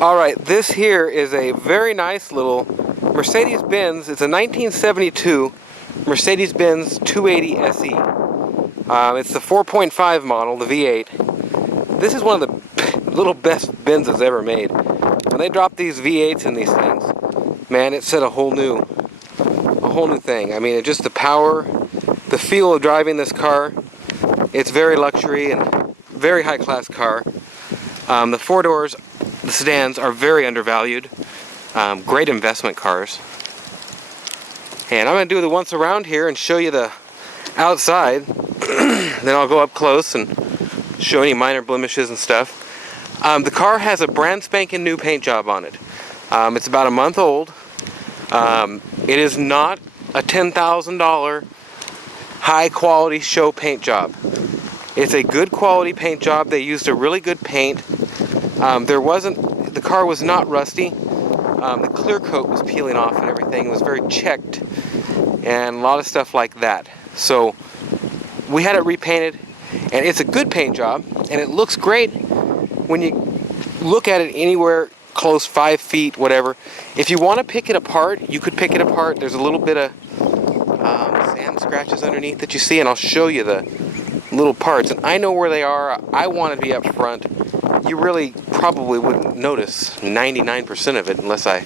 Alright, this here is a very nice little Mercedes-Benz. It's a 1972 Mercedes-Benz 280 SE. It's the 4.5 model, the V8. This is one of the little best Benzes ever made. When they dropped these V8s in these things, man, it set a whole new thing. I mean, just the power, the feel of driving this car. It's very luxury and very high-class car. The four doors, the sedans, are very undervalued. Great investment cars. And I'm going to do the once around here and show you the outside. Then I'll go up close and show any minor blemishes and stuff. The car has a brand spanking new paint job on it. It's about a month old. It is not a $10,000 high quality show paint job. It's a good quality paint job. They used a really good paint. The car was not rusty. The clear coat was peeling off and everything. It was very checked and a lot of stuff like that. So we had it repainted, and it's a good paint job, and it looks great when you look at it anywhere close, 5 feet, whatever. If you want to pick it apart, you could pick it apart. There's a little bit of sand scratches underneath that you see, and I'll show you the little parts. And I know where they are. I want to be up front. You really probably wouldn't notice 99% of it unless I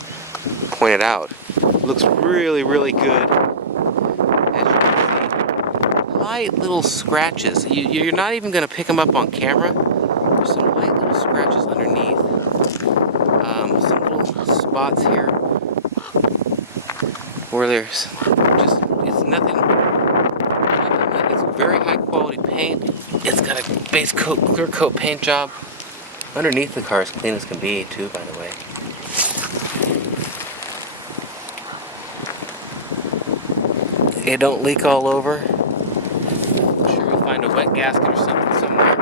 point it out. It looks really, really good. As you can see, light little scratches. You're not even going to pick them up on camera. There's some light little scratches underneath. Some little spots here where there's just, it's nothing. It's very high quality paint. It's got a base coat, clear coat paint job. Underneath the car is clean as can be too, by the way. It don't leak all over. I'm sure we'll find a wet gasket or something somewhere.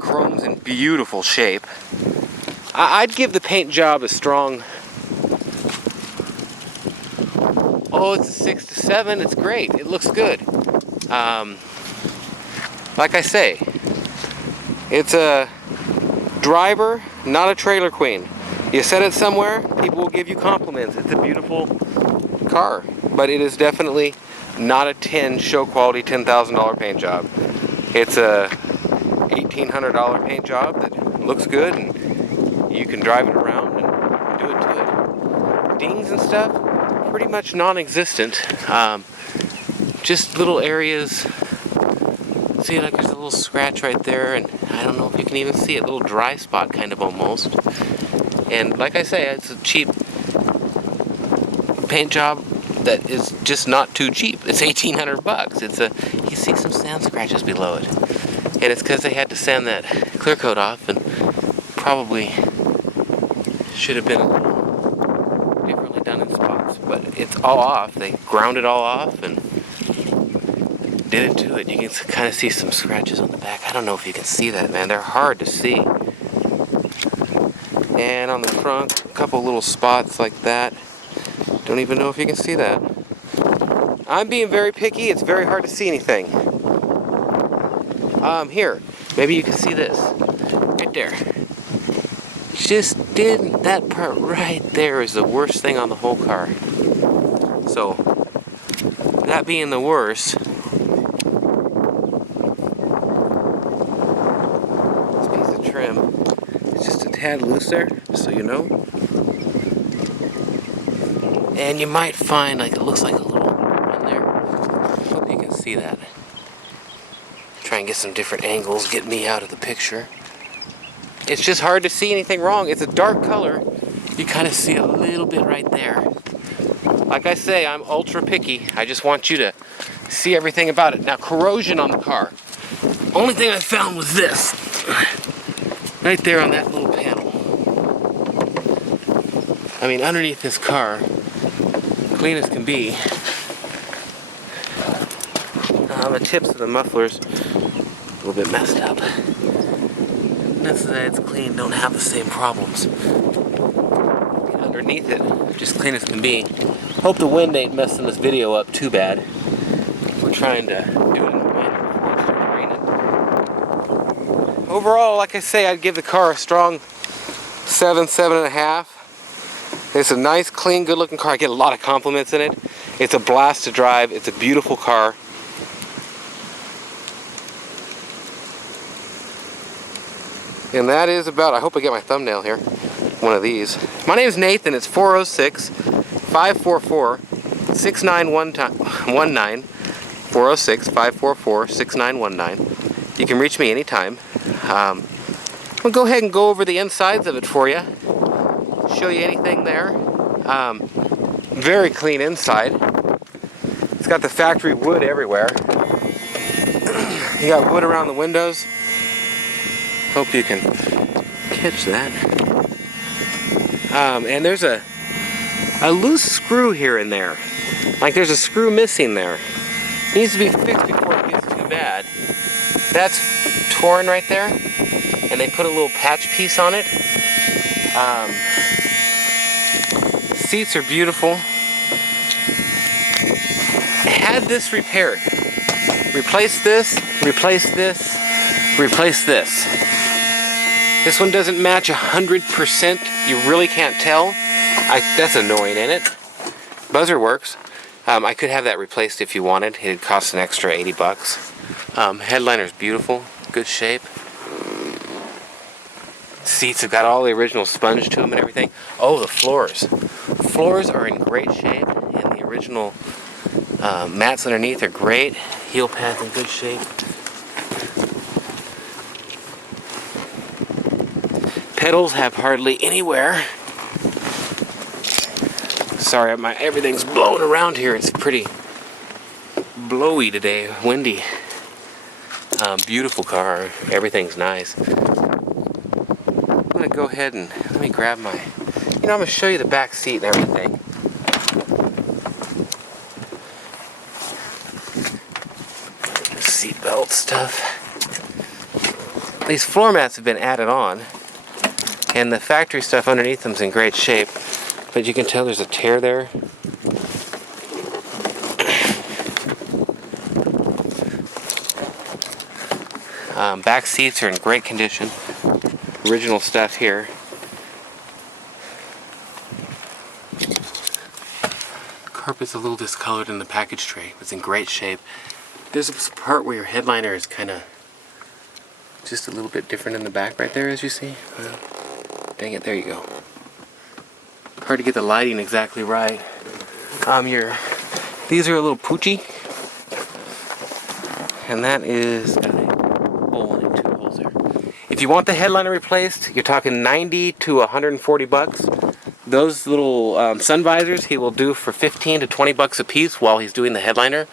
Chrome's in beautiful shape. I'd give the paint job a strong... Oh, it's a 6 to 7. It's great. It looks good. Like I say, it's a driver, not a trailer queen. You set it somewhere, people will give you compliments. It's a beautiful car, but it is definitely not a show quality $10,000 paint job. It's a $1,800 paint job that looks good, and you can drive it around and do it to it. Dings and stuff, pretty much non-existent. Just little areas. See, like there's a little scratch right there, and I don't know if you can even see it, a little dry spot kind of almost. And like I say, it's a cheap paint job that is just not too cheap. It's $1,800. You see some sand scratches below it, and it's because they had to sand that clear coat off, and probably should have been a little differently done in spots. But it's all off. They ground it all off and did it to it. You can kind of see some scratches on the back. I don't know if you can see that, man. They're hard to see. And on the front, a couple little spots like that. Don't even know if you can see that. I'm being very picky. It's very hard to see anything. Here, maybe you can see this. Right there. Just didn't. That part right there is the worst thing on the whole car. So, that being the worst, trim. It's just a tad loose there, so you know. And you might find like it looks like a little in there. Hope you can see that. Try and get some different angles, get me out of the picture. It's just hard to see anything wrong. It's a dark color. You kind of see a little bit right there. Like I say, I'm ultra picky. I just want you to see everything about it. Now, corrosion on the car. Only thing I found was this. Right there on that little panel. I mean, underneath this car, clean as can be. The tips of the mufflers, a little bit messed up. That's that it's clean, don't have the same problems. Underneath it, just clean as can be. Hope the wind ain't messing this video up too bad. We're trying to do it in the wind before it starts raining. Overall, like I say, I'd give the car a strong 7.5. It's a nice, clean, good-looking car. I get a lot of compliments in it. It's a blast to drive. It's a beautiful car. And that is about, I hope I get my thumbnail here, one of these. My name is Nathan. It's 406-544-6919. 406-544-6919. You can reach me anytime. I'll go ahead and go over the insides of it for you. Show you anything there. Very clean inside. It's got the factory wood everywhere. You got wood around the windows. Hope you can catch that. And there's a loose screw here and there. Like there's a screw missing there. It needs to be fixed before it gets too bad. That's torn right there. And they put a little patch piece on it. Seats are beautiful. Had this repaired. Replace this, replace this, replace this. This one doesn't match 100%. You really can't tell. That's annoying, ain't it? Buzzer works. I could have that replaced if you wanted. It'd cost an extra 80 bucks. Headliner's beautiful, good shape. Seats have got all the original sponge to them and everything. Oh, the floors. Floors are in great shape, and the original mats underneath are great. Heel pads in good shape. Pedals have hardly any wear. Sorry, everything's blowing around here. It's pretty blowy today, windy. Beautiful car. Everything's nice. I'm gonna go ahead and let me grab my. I'm gonna show you the back seat and everything. Seatbelt stuff. These floor mats have been added on. And the factory stuff underneath them is in great shape, but you can tell there's a tear there. Back seats are in great condition. Original stuff here. Carpet's a little discolored in the package tray, but it's in great shape. There's a part where your headliner is kind of just a little bit different in the back right there, as you see. Dang it, there you go. Hard to get the lighting exactly right. These are a little poochy. And that is got a hole in it, 2 holes there. If you want the headliner replaced, you're talking 90 to 140 bucks. Those little sun visors he will do for 15 to 20 bucks a piece while he's doing the headliner.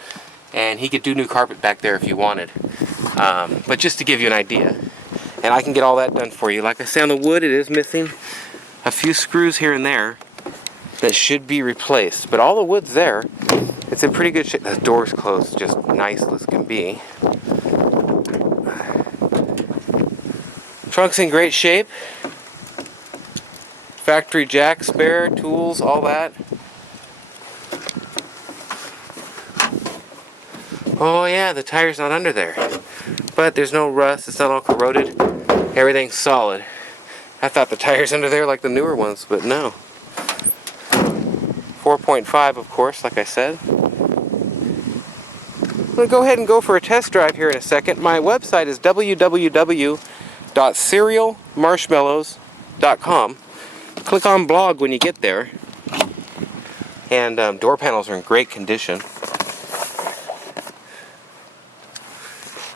And he could do new carpet back there if you wanted. But just to give you an idea. And I can get all that done for you. Like I say, on the wood, it is missing a few screws here and there that should be replaced. But all the wood's there. It's in pretty good shape. The door's closed, just nice as can be. Trunk's in great shape. Factory jack, spare, tools, all that. Oh yeah, the tire's not under there. But there's no rust, it's not all corroded. Everything's solid. I thought the tire's under there like the newer ones, but no. 4.5, of course, like I said. I'm going to go ahead and go for a test drive here in a second. My website is www.cerealmarshmallows.com. Click on blog when you get there. And door panels are in great condition.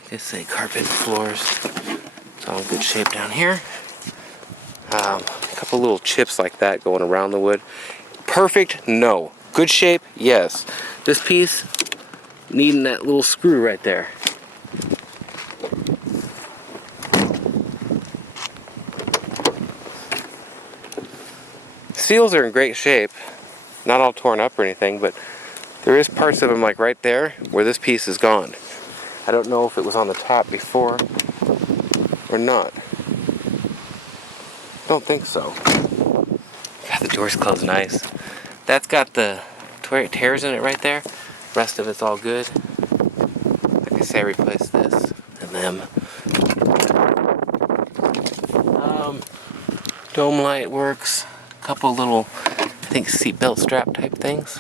Just say carpet, floors. It's all in good shape down here. A couple little chips like that going around the wood. Perfect? No. Good shape? Yes. This piece needing that little screw right there. Seals are in great shape. Not all torn up or anything, but there is parts of them like right there where this piece is gone. I don't know if it was on the top before or not. Don't think so. God, the door's closed nice. That's got the tears in it right there. Rest of it's all good. Like I say, I replaced this and them. Dome light works. A couple little, I think, seatbelt strap type things.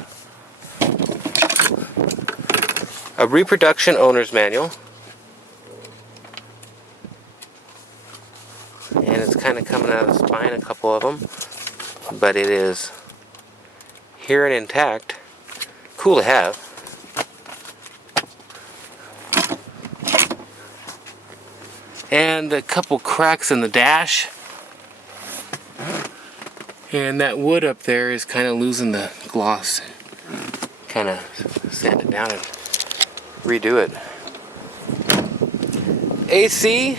A reproduction owner's manual. And it's kind of coming out of the spine, a couple of them. But it is here and intact. Cool to have. And a couple cracks in the dash. And that wood up there is kind of losing the gloss. Kind of sand it down and redo it. AC,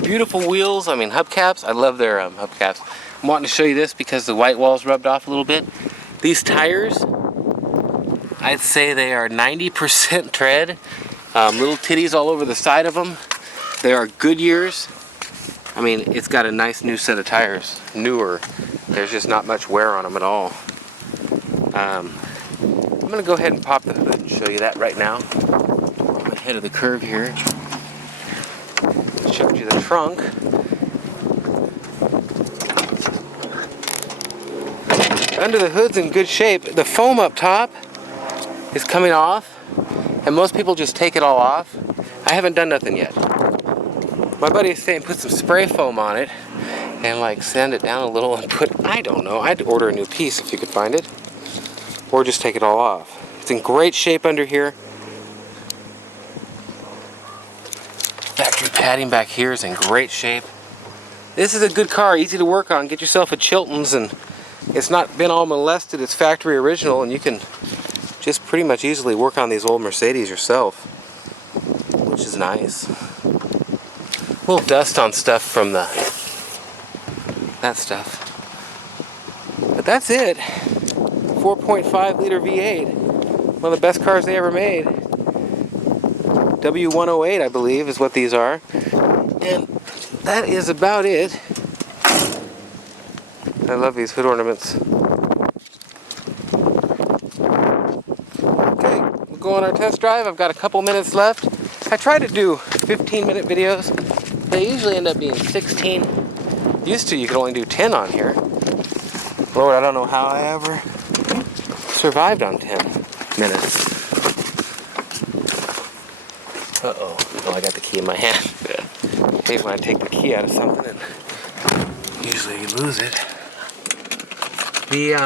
beautiful wheels. I mean, hubcaps. I love their hubcaps. I'm wanting to show you this because the white wall's rubbed off a little bit. These tires, I'd say they are 90% tread. Little titties all over the side of them. They are Goodyears. I mean, it's got a nice new set of tires. Newer. There's just not much wear on them at all. I'm going to go ahead and pop the hood and show you that right now. I'm ahead of the curve here. Showed you the trunk. Under the hood's in good shape. The foam up top is coming off, and most people just take it all off. I haven't done nothing yet. My buddy is saying put some spray foam on it and like sand it down a little and put, I don't know, I'd order a new piece if you could find it. Or just take it all off. It's in great shape under here. Factory padding back here is in great shape. This is a good car, easy to work on. Get yourself a Chilton's and it's not been all molested. It's factory original and you can just pretty much easily work on these old Mercedes yourself, which is nice. A little dust on stuff from that stuff. But that's it. 4.5 liter V8. One of the best cars they ever made. W108, I believe, is what these are. And that is about it. I love these hood ornaments. Okay, we'll go on our test drive. I've got a couple minutes left. I try to do 15-minute videos. They usually end up being 16. Used to, you could only do 10 on here. Lord, I don't know how I ever survived on 10 minutes. Uh-oh. Oh, I got the key in my hand. I hate when I take the key out of something and usually you lose it. The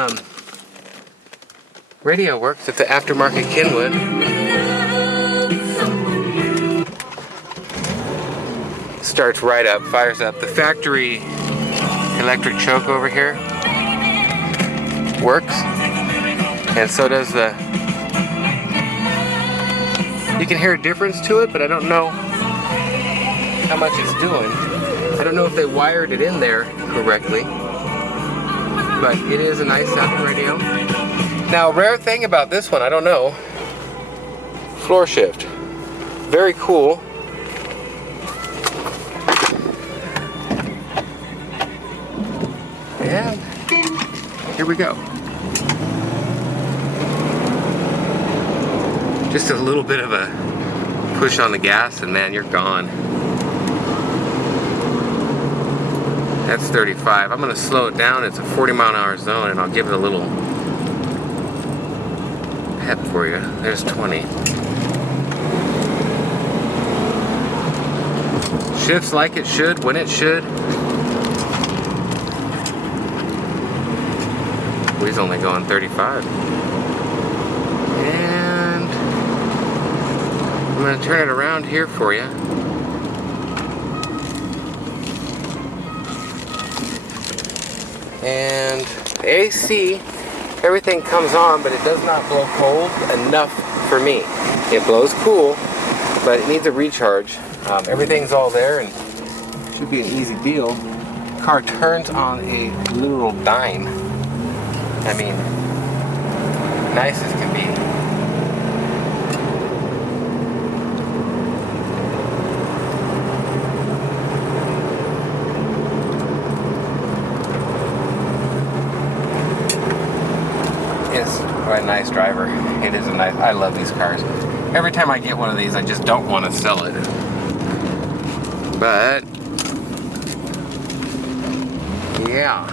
radio works. It's an aftermarket Kenwood. Starts right up, fires up. The factory electric choke over here works, and so does the. You can hear a difference to it, but I don't know how much it's doing. I don't know if they wired it in there correctly, but it is a nice sounding radio. Now, rare thing about this one, I don't know. Floor shift, very cool. And here we go. Just a little bit of a push on the gas and man, you're gone. That's 35. I'm gonna slow it down. It's a 40-mile-an-hour zone and I'll give it a little pep for you. There's 20. Shifts like it should, when it should. He's only going 35. And I'm going to turn it around here for you. And the AC, everything comes on, but it does not blow cold enough for me. It blows cool, but it needs a recharge. Everything's all there and should be an easy deal. Car turns on a literal dime. I mean, nice as can be. It's a nice driver. It is a nice, I love these cars. Every time I get one of these, I just don't want to sell it. But, yeah. Yeah.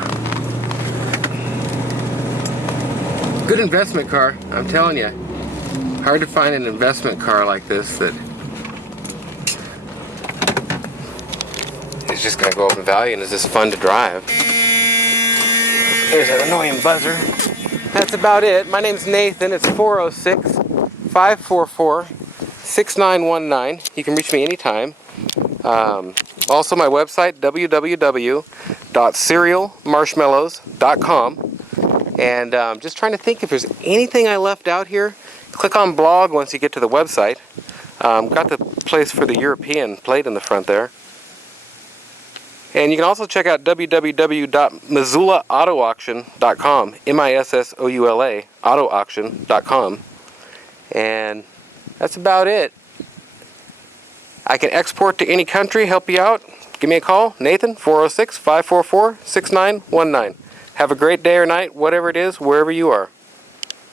Good investment car, I'm telling you. Hard to find an investment car like this that is just going to go up in value and is just fun to drive. There's an annoying buzzer. That's about it. My name's Nathan. It's 406-544-6919. You can reach me anytime. Also my website, www.cerealmarshmallows.com. And just trying to think if there's anything I left out here. Click on blog once you get to the website. Got the place for the European plate in the front there. And you can also check out www.missoulaautoauction.com, MISSOULA, autoauction.com. And that's about it. I can export to any country, help you out. Give me a call, Nathan, 406-544-6919. Have a great day or night, whatever it is, wherever you are.